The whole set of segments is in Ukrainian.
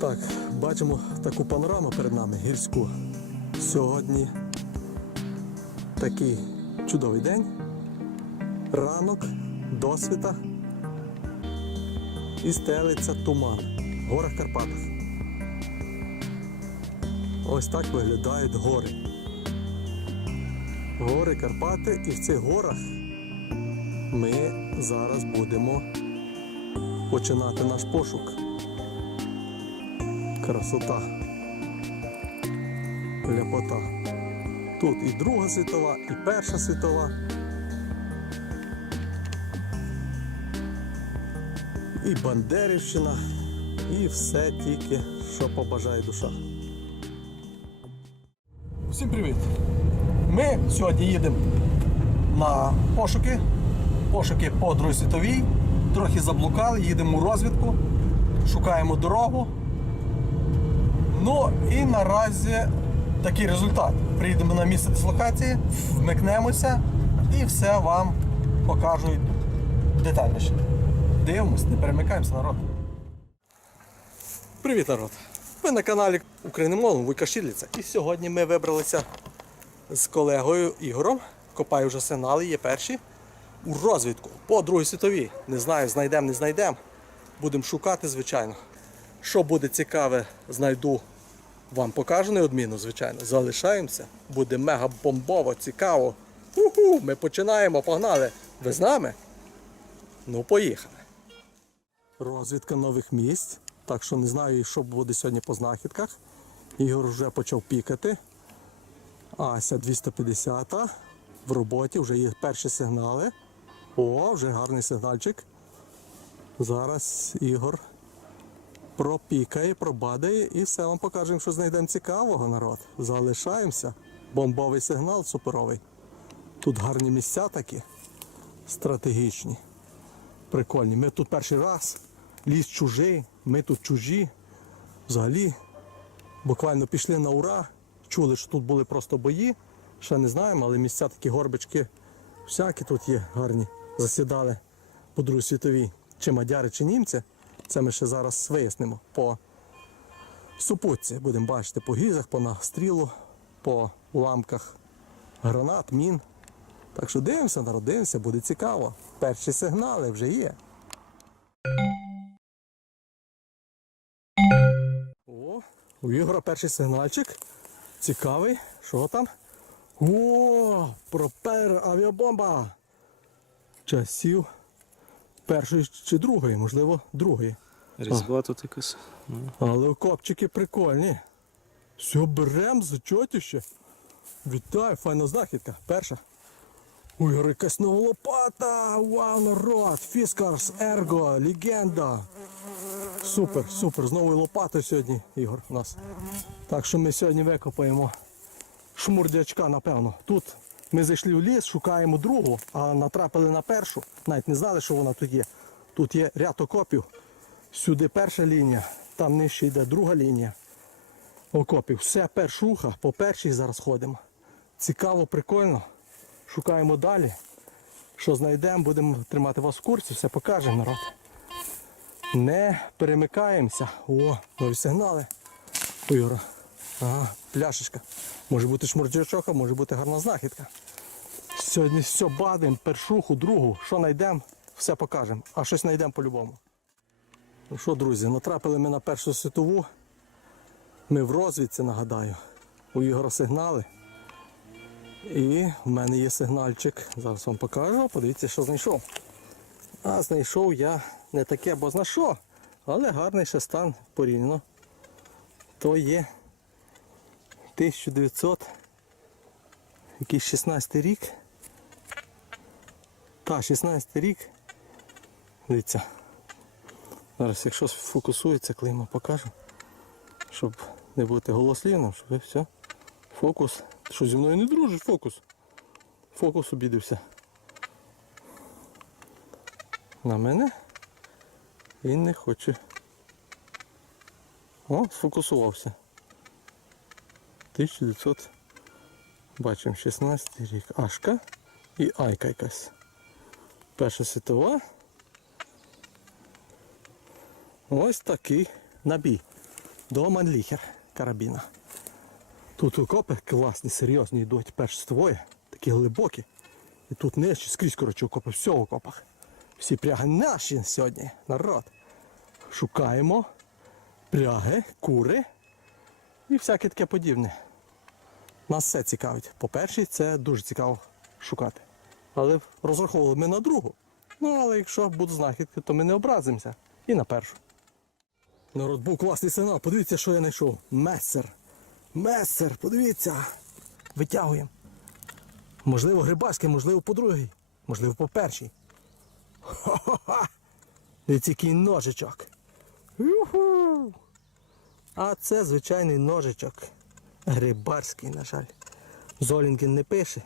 Так, бачимо таку панораму перед нами гірську. Сьогодні такий чудовий день. Ранок, досвіта і стелиться туман в горах Карпатах. Ось так виглядають гори. Гори Карпати, і в цих горах ми зараз будемо починати наш пошук. Красота. Ляпота. Тут і Друга світова, і Перша світова. І Бандерівщина, і все тільки, що побажає душа. Всім привіт! Ми сьогодні їдемо на пошуки. Пошуки по Другій світовій. Трохи заблукали, їдемо у розвідку, шукаємо дорогу. Ну і наразі такий результат. Приїдемо на місце дислокації, вмикнемося і все вам покажуть детальніше. Дивимось, не перемикаємося, народ. Привіт, народ! Ви на каналі Україномовно Вуйка Шідліця. І сьогодні ми вибралися з колегою Ігорем. Копаю вже сигнали, є перші. У розвідку по Другій світовій. Не знаю, знайдемо, не знайдемо. Будемо шукати, звичайно. Що буде цікаве, знайду, вам покажу неодмінно, звичайно. Залишаємося. Буде мега бомбово, цікаво. Уху, ми починаємо, погнали. Ви з нами? Ну, поїхали. Розвідка нових місць. Так що не знаю, що буде сьогодні по знахідках. Ігор вже почав пікати. Ася 250 в роботі, вже є перші сигнали. О, вже гарний сигнальчик. Зараз Ігор пропікає, пробадає і все вам покажемо, що знайдемо цікавого, народ. Залишаємося. Бомбовий сигнал суперовий. Тут гарні місця такі, стратегічні, прикольні. Ми тут перший раз, ліс чужий, ми тут чужі. Взагалі, буквально пішли на ура, чули, що тут були просто бої. Ще не знаємо, але місця такі горбички всякі тут є гарні. Засідали по Другій світовій. Чи мадяри, чи німці. Це ми ще зараз вияснимо по супутці. Будемо бачити по гізах, по настрілу, по уламках гранат, мін. Так що дивимося, народ, дивимося, буде цікаво. Перші сигнали вже є. О, у Ігора перший сигнальчик. Цікавий. Що там? О, пропелер авіабомба. Часів першої чи другої, можливо, другої. Різьба тут якась. Ну, Але окопчики прикольні. Все, берем зачотіще. Вітаю, файна знахідка. Перша. Ой, якась нова лопата! Вау, народ! Фіскарс, Ерго, легенда. Супер, супер. З новою лопатою сьогодні, Ігор, у нас. Так що ми сьогодні викопаємо шмурдячка, напевно. Тут ми зайшли в ліс, шукаємо другу, а натрапили на першу. Навіть не знали, що вона тут є. Тут є ряд окопів. Сюди перша лінія, там нижче йде друга лінія окопів. Все першуха, по першій зараз ходимо. Цікаво, прикольно. Шукаємо далі. Що знайдемо, будемо тримати вас в курсі, все покажемо, народ. Не перемикаємося. О, нові сигнали. Юра. Ага, пляшечка. Може бути шмурдячок, а може бути гарна знахідка. Сьогодні все бадимо, першуху, другу. Що знайдемо, все покажемо. А щось знайдемо по-любому. Ну що, друзі, натрапили ми на першу світову. Ми в розвідці, нагадаю. У Ігора сигнали. І в мене є сигнальчик. Зараз вам покажу. Подивіться, що знайшов. А знайшов я не таке, бо зна що, але гарний ще стан порівняно. То є 1900 якийсь 16 рік. Та, 16 рік. Дивіться. Зараз, якщо сфокусується, клеймо покажу. Щоб не бути голослівним, щоб все. Фокус. Що зі мною не дружиш, фокус. Фокус обідався. На мене. Він не хоче. О, сфокусувався. 1900. Бачимо 16 рік. Ашка і Айка якась. Перша світова. Ось такий набій. до Манліхер карабіна. Тут окопи класні, серйозні йдуть перші двоє, такі глибокі. І тут нижче, скрізь коротше окопи, все в окопах. Всі пряги наші сьогодні, народ. Шукаємо пряги, кури і всяке таке подібне. Нас все цікавить. По-перше, це дуже цікаво шукати. Але розраховували ми на другу. Ну, але якщо будуть знахідки, то ми не образимося. І на першу. Народ був класний сигнал. Подивіться, що я знайшов. Месер. Месер, подивіться. Витягуємо. Можливо, грибарський, можливо, по другій, можливо, по першій. Хо-хо-ха! Дивіться, який ножичок. Юху! А це звичайний ножичок. Грибарський, на жаль. Золінгін не пише.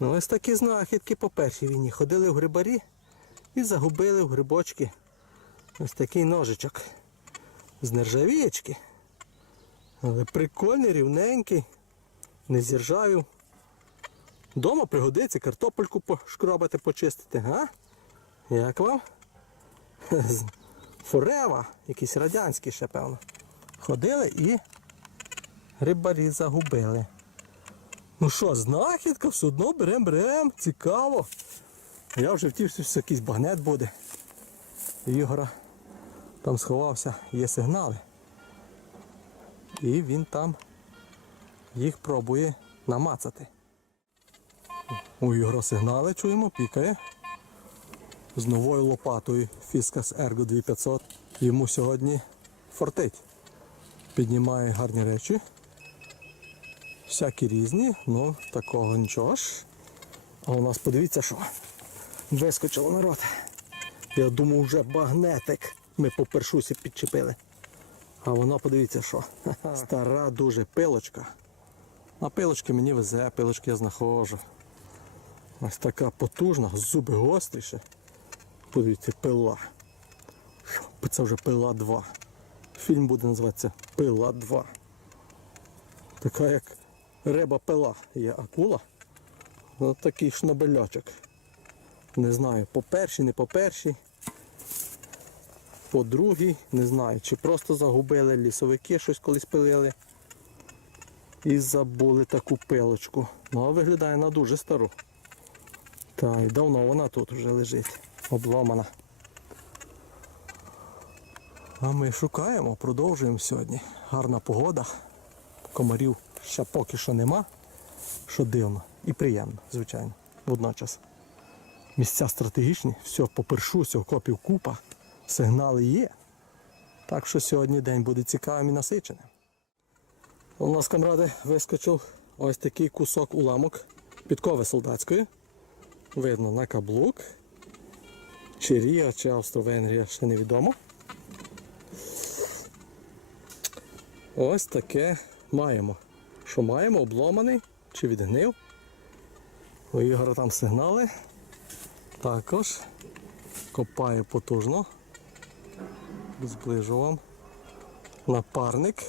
Ну, ось такі знахідки по першій війні. Ходили в грибарі і загубили в грибочки ось такий ножичок. З нержавієчки. Але прикольний, рівненький, не зіржавів. Дома пригодиться картопельку пошкробати, почистити, га? Як вам? З Форева, якийсь радянський ще, певно. Ходили і рибарі загубили. Ну що, знахідка, все одно берем, берем, цікаво. Я вже втівся, що якийсь багнет буде. Ігора там сховався, є сигнали. І він там їх пробує намацати. У Ігора сигнали чуємо, пікає. З новою лопатою Fiskas Ergo 2500. Йому сьогодні фортить. Піднімає гарні речі. Всякі різні, ну такого нічого ж. А у нас подивіться, що вискочило народ. Я думав, вже багнетик. Ми по першусі підчепили. А воно подивіться що. Стара дуже пилочка. На пилочки мені везе, пилочки я знаходжу. Ось така потужна, зуби гостріше. Подивіться, пила. Це вже пила 2. Фільм буде називатися Пила 2. Така як риба пила є акула. Ось такий шнобельочок. Не знаю, по першій, не по першій. По другій, не знаю, чи просто загубили лісовики, щось колись пилили. І забули таку пилочку. Ну а виглядає на дуже стару. Та і давно вона тут вже лежить, обломана. А ми шукаємо, продовжуємо сьогодні. Гарна погода. Комарів ще поки що нема. Що дивно і приємно, звичайно, водночас. Місця стратегічні, все по першусі, окопів купа, сигнали є. Так що сьогодні день буде цікавим і насиченим. У нас, камради, вискочив ось такий кусок уламок підкови солдатської. Видно на каблук. Чи Рія, чи Австро-Венгрія, ще невідомо. Ось таке маємо. Що маємо? Обломаний чи відгнив. У Ігора там сигнали. Також копає потужно. Зближу вам. Напарник,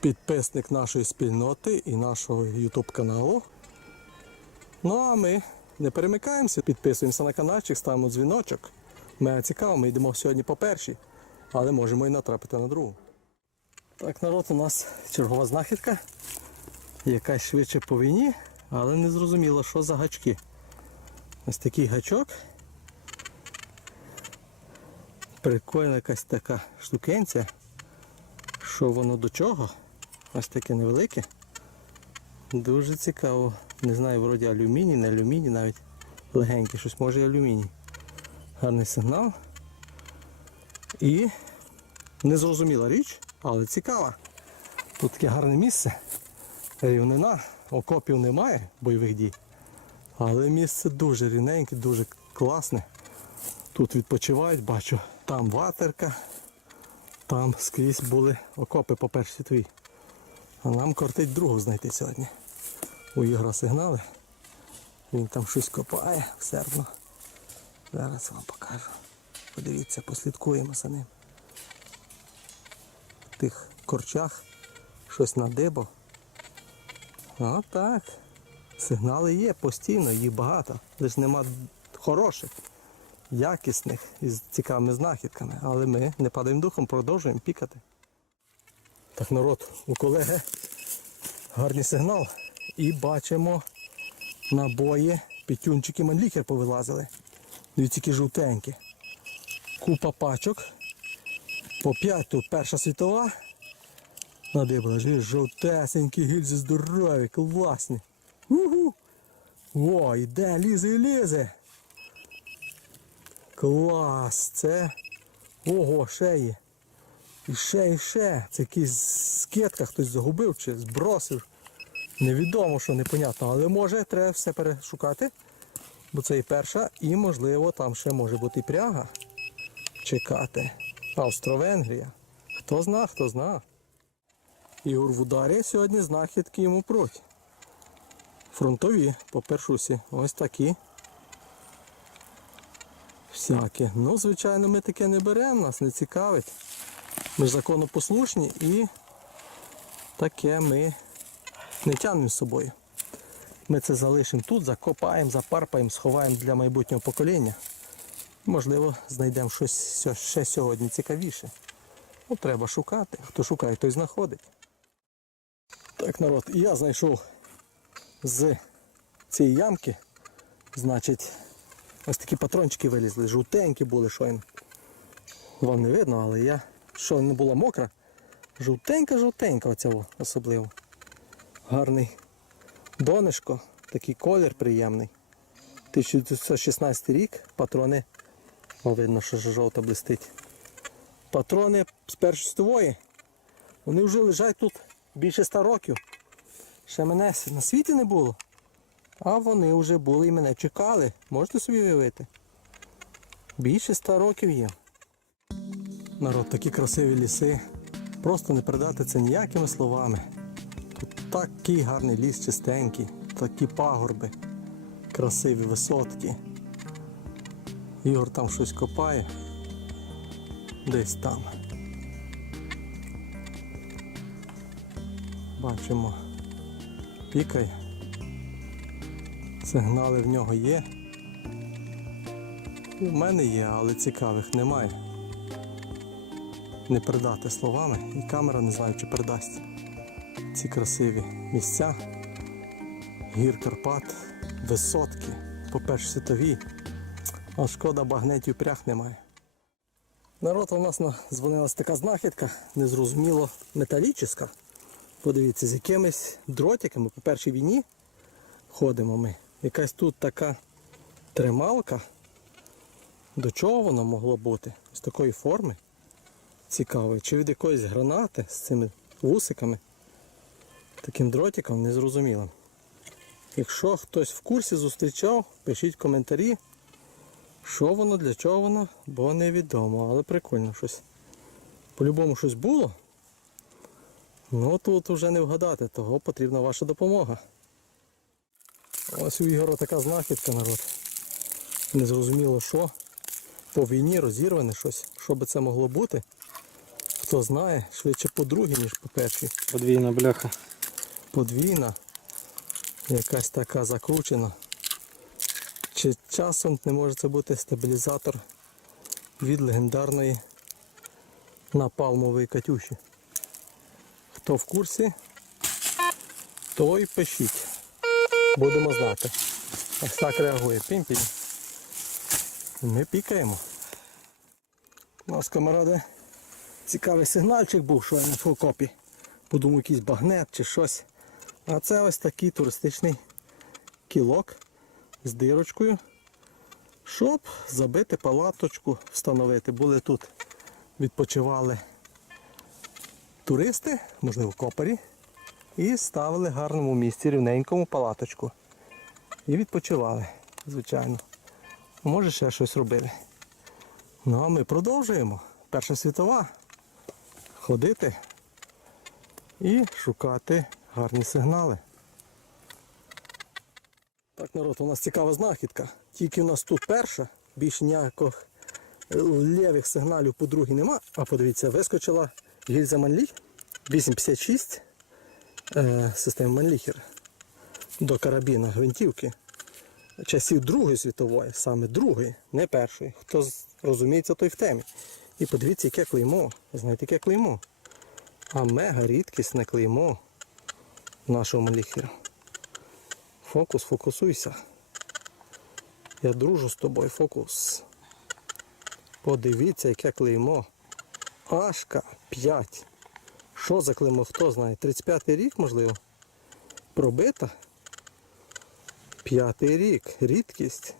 підписник нашої спільноти і нашого YouTube каналу. Ну а ми не перемикаємося, підписуємося на каналчик, ставимо дзвіночок. Мене цікаво, ми йдемо сьогодні по першій, але можемо і натрапити на другу. Так, народ, у нас чергова знахідка. Якась швидше по війні, але не зрозуміло, що за гачки. Ось такий гачок. Прикольна якась така штукенця. Що воно до чого? Ось таке невелике. Дуже цікаво. Не знаю, вроді алюміній, не алюміній навіть. Легенький, щось може і алюміній. Гарний сигнал. І незрозуміла річ, але цікава. Тут таке гарне місце. Рівнина, окопів немає бойових дій. Але місце дуже рівненьке, дуже класне. Тут відпочивають, бачу, там ватерка, там скрізь були окопи по першій світовій. А нам кортить другу знайти сьогодні. У Ігора сигнали. Він там щось копає всердно. Зараз вам покажу. Подивіться, послідкуємо за ним. В тих корчах щось надибав. Отак. Сигнали є постійно, їх багато. Лише нема хороших. якісних і з цікавими знахідками. Але ми не падаємо духом, продовжуємо пікати. Так, народ, у колеги гарний сигнал. І бачимо набої, пітюнчики манлікер повилазили. Дивіться, які жовтенькі. Купа пачок. По 5 тут перша світова. Надибала жовтесенькі гільзи здорові, класні. Угу. О, іде, лізе і лізе. Клас, це. Ого, ще є. І ще, і ще. Це якийсь скидка хтось загубив чи збросив. Невідомо, що непонятно, але може треба все перешукати. Бо це і перша, і можливо там ще може бути пряга. Чекати. Австро-Венгрія. Хто зна, хто зна. Ігор в ударі сьогодні знахідки йому пруть. Фронтові по першусі. Ось такі. Всякі. Ну, звичайно, ми таке не беремо, нас не цікавить. Ми законопослушні і таке ми не тягнемо з собою. Ми це залишимо тут, закопаємо, запарпаємо, сховаємо для майбутнього покоління. Можливо, знайдемо щось ще сьогодні цікавіше. Ну, треба шукати. Хто шукає, той знаходить. Так, народ, і я знайшов з цієї ямки, значить, ось такі патрончики вилізли, жовтенькі були щойно. Вам не видно, але я, що не була мокра, жовтенька-жовтенька оця особливо. Гарний донишко, такий колір приємний. 1916 рік, патрони, о, видно, що ж жовта блистить. Патрони з першої світової, вони вже лежать тут більше 100 років. Ще мене на світі не було. А вони вже були і мене чекали. Можете собі уявити? Більше 100 років є. Народ, такі красиві ліси. Просто не передати це ніякими словами. Такий гарний ліс чистенький, такі пагорби, красиві висотки. Ігор там щось копає. Десь там. Бачимо. Пікає. Сигнали в нього є. У мене є, але цікавих немає. Не передати словами, і камера не знаю, чи передасть ці красиві місця. Гір Карпат, висотки, по-перше, світові. А шкода, багнетів прях немає. Народ у нас на- дзвонилась така знахідка, незрозуміло металічна. Подивіться, з якимись дротиками по першій війні ходимо ми. Якась тут така трималка. До чого воно могло бути? З такої форми. Цікавої. Чи від якоїсь гранати з цими вусиками? Таким дротиком незрозумілим. Якщо хтось в курсі зустрічав, пишіть коментарі, що воно, для чого воно, бо невідомо, але прикольно щось. По-любому щось було. Ну тут вже не вгадати, того потрібна ваша допомога. Ось у Ігора така знахідка народ. Незрозуміло що. По війні розірване щось. Що би це могло бути? Хто знає, швидше по другій, ніж по першій. Подвійна бляха. Подвійна. Якась така закручена. Чи часом не може це бути стабілізатор від легендарної напалмової Катюші? Хто в курсі, той пишіть. Будемо знати. Ось так реагує пімпіль. Ми пікаємо. У нас камаради цікавий сигнальчик був, що я на фокопі. Подумав, якийсь багнет чи щось. А це ось такий туристичний кілок з дирочкою, щоб забити палаточку, встановити. Були тут, відпочивали туристи, можливо, копарі, і ставили в гарному місці, рівненькому палаточку. І відпочивали, звичайно. Може ще щось робили. Ну а ми продовжуємо. Перша світова. Ходити і шукати гарні сигнали. Так, народ, у нас цікава знахідка. Тільки у нас тут перша, більше ніяких е, лівих сигналів по другій нема. А подивіться, вискочила гільза Манлі 856 е, системи Манліхер до карабіна гвинтівки. часів Другої світової, саме Другої, не першої. Хто розуміється, той в темі. І подивіться, яке клеймо. Знаєте, яке клеймо? А мега рідкісне клеймо нашого маліхера. Фокус, фокусуйся. Я дружу з тобою, фокус. Подивіться, яке клеймо. Ашка 5. Що за клеймо, хто знає? 35-й рік, можливо. Пробита. П'ятий рік. Рідкість.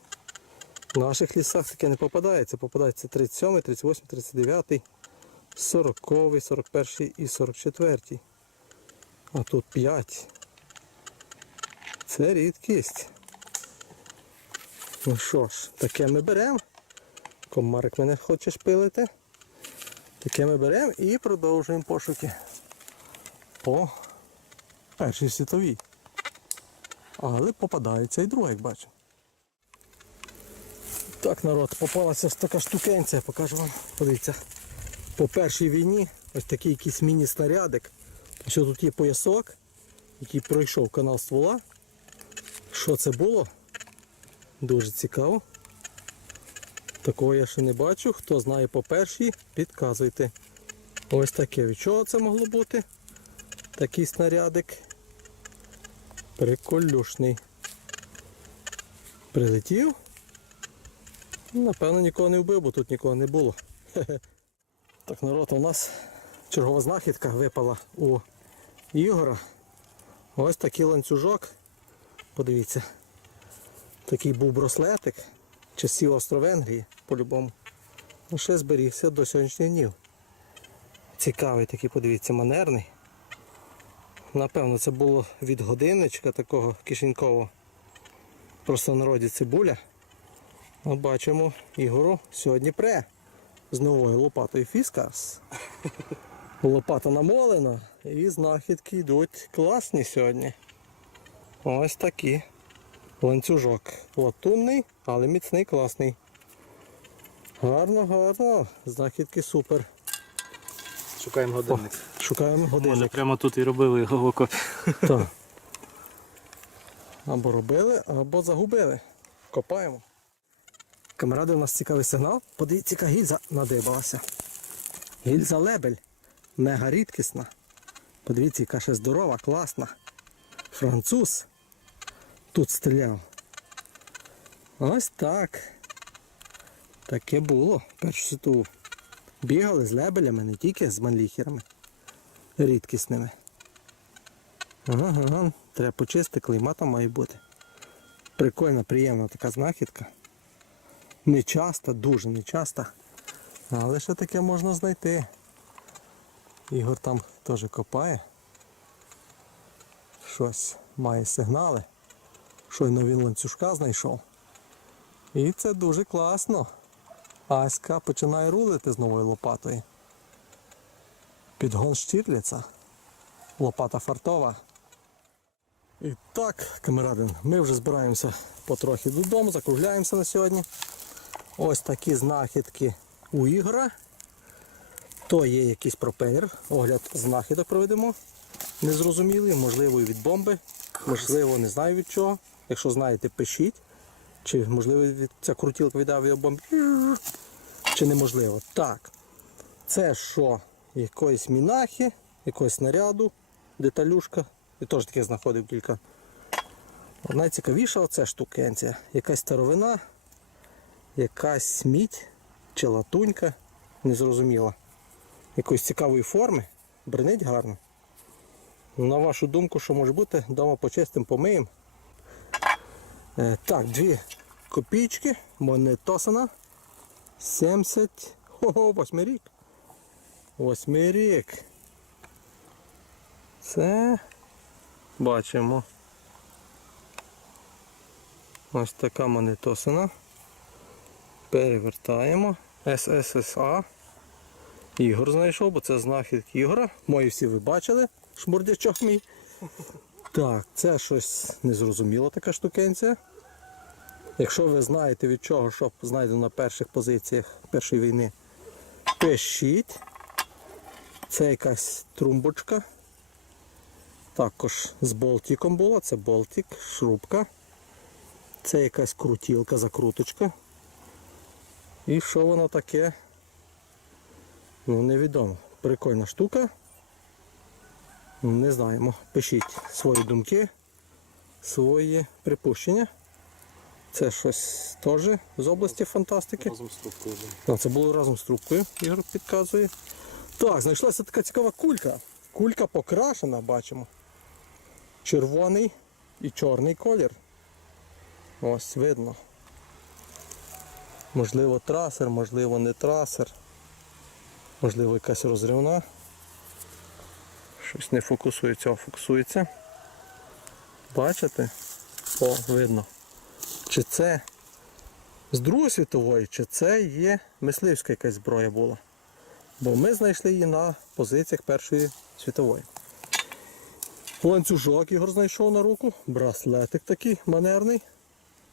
В наших лісах таке не попадається. Попадається 37, 38, 39, 40, 41 і 44. А тут 5. Це рідкість. Ну що ж, таке ми беремо. Комарик мене хоче шпилити. Таке ми беремо і продовжуємо пошуки по першій світовій. Але попадається і друга, як бачу. Так, народ, попалася ось така штукенця, покажу вам. Подивіться. По першій війні ось такий якийсь міні-снарядик. Що тут є поясок, який пройшов канал ствола. Що це було? Дуже цікаво. Такого я ще не бачу. Хто знає по першій, підказуйте. Ось таке. Від чого це могло бути? Такий снарядик. Приколюшний. Прилетів. Напевно, нікого не вбив, бо тут нікого не було. Так, народ, у нас чергова знахідка випала у Ігора. Ось такий ланцюжок. Подивіться. Такий був браслетик часів Австро-Венгрії, по-любому. Ну, ще зберігся до сьогоднішніх днів. Цікавий такий, подивіться, манерний. Напевно, це було від годинничка такого кишенькового. Просто народі цибуля. Ми бачимо Ігору сьогодні пре з новою лопатою Фіскарс. Лопата намолена і знахідки йдуть класні сьогодні. Ось такі. Ланцюжок латунний, але міцний, класний. Гарно, гарно. Знахідки супер. Шукаємо годинник. Шукаємо Може годинник. прямо тут і робили його. Так. Або робили, або загубили. Копаємо. Камеради, у нас цікавий сигнал. Подивіться, яка гільза надибалася. Гільза лебель. Мега рідкісна. Подивіться, яка ще здорова, класна. Француз тут стріляв. Ось так. Таке було. Першу світову. Бігали з лебелями, не тільки з манліхерами. Рідкісними. Ага, ага, треба почистити, клейма там має бути. Прикольна, приємна така знахідка. Не часто, дуже не часто. Але ще таке можна знайти. Ігор там теж копає. Щось має сигнали. Щойно він ланцюжка знайшов. І це дуже класно. Аська починає рулити з новою лопатою. Підгон Штірліца. Лопата фартова. І так, камерадин, ми вже збираємося потрохи додому, закругляємося на сьогодні. Ось такі знахідки у Ігора. То є якийсь пропелер. Огляд знахідок проведемо. Незрозумілий, можливо, і від бомби, можливо, не знаю від чого. Якщо знаєте, пишіть. Чи можливо ця крутілка від авіабомби, чи неможливо. Так. Це що? Якоїсь мінахи, якогось снаряду, деталюшка. Я теж таке знаходив кілька. Найцікавіша оця штукенція. Якась старовина, якась мідь чи латунька, незрозуміла. Якоїсь цікавої форми, бренить гарно. На вашу думку, що може бути, дома почистимо, помиємо. Е, так, дві копійки, монетосана. 70. Ого, восьмий рік. Восьмий рік. Це бачимо. Ось така монетосина. Перевертаємо. СССА. Ігор знайшов, бо це знахідки Ігора. Мої всі ви бачили, шмурдячок мій. Так, це щось незрозуміло така штукенція. Якщо ви знаєте від чого, що знайдено на перших позиціях Першої війни, пишіть. Це якась трумбочка. Також з болтиком було, це болтик, шрубка. Це якась крутілка, закруточка. І що воно таке? Ну, невідомо. Прикольна штука. Ну, Не знаємо. Пишіть свої думки, свої припущення. Це щось теж з області фантастики. Разом з трубкою. А, це було разом з трубкою, Ігор підказує. Так, знайшлася така цікава кулька. Кулька покрашена, бачимо. Червоний і чорний колір. Ось видно. Можливо трасер, можливо не трасер. Можливо якась розривна. Щось не фокусується, а фокусується. Бачите? О, видно. Чи це з Другої світової, чи це є мисливська якась зброя була. Бо ми знайшли її на позиціях Першої світової. Ланцюжок Ігор знайшов на руку, браслетик такий манерний,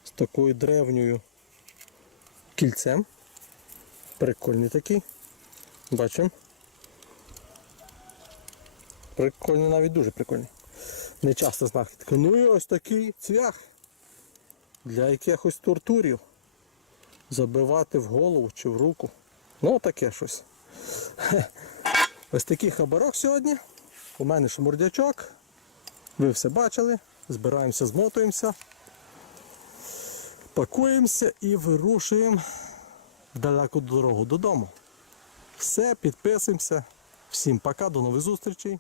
з такою древньою кільцем. Прикольний такий. Бачимо. Прикольний, навіть дуже прикольний. Не часто знахідка. Ну і ось такий цвях для якихось тортурів забивати в голову чи в руку. Ну, таке щось. Ось такий хабарок сьогодні. У мене шмурдячок. Ви все бачили. Збираємося, змотуємося. Пакуємося і вирушуємо далеку дорогу додому. Все, підписуємося. Всім пока, до нових зустрічей.